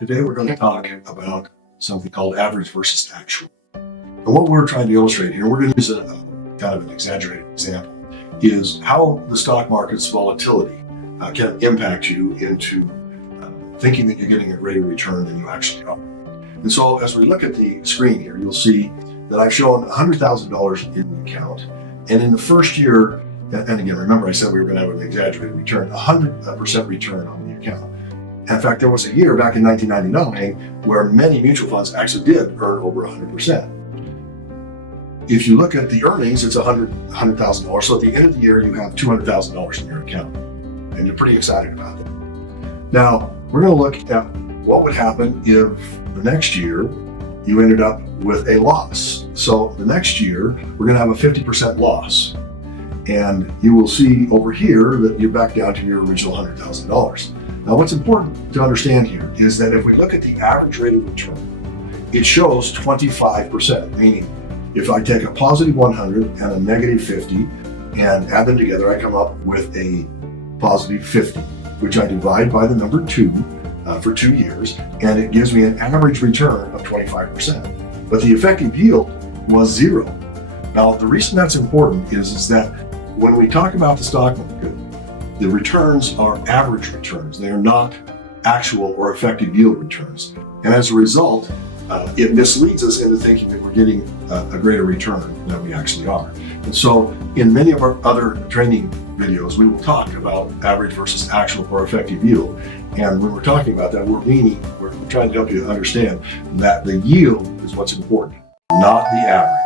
Today we're going to talk about something called average versus actual. And what we're trying to illustrate here, we're going to use a kind of an exaggerated example, is how the stock market's volatility can impact you into thinking that you're getting a greater return than you actually are. And so as we look at the screen here, you'll see that I've shown $100,000 in the account. And in the first year, and again, remember I said we were going to have an exaggerated return, 100% return on the account. In fact, there was a year back in 1999 where many mutual funds actually did earn over 100%. If you look at the earnings, it's $100,000. So at the end of the year, you have $200,000 in your account. And you're pretty excited about that. Now, we're going to look at what would happen if the next year you ended up with a loss. So the next year, we're going to have a 50% loss. And you will see over here that you're back down to your original $100,000. Now, what's important to understand here is that if we look at the average rate of return, it shows 25%, meaning if I take a positive 100 and a negative 50 and add them together, I come up with a positive 50, which I divide by the number 2 for 2 years, and it gives me an average return of 25%. But the effective yield was 0. Now, the reason that's important is that when we talk about the stock market, the returns are average returns. They are not actual or effective yield returns. And as a result, it misleads us into thinking that we're getting a greater return than we actually are. And so in many of our other training videos, we will talk about average versus actual or effective yield. And when we're talking about that, we're trying to help you understand that the yield is what's important, not the average.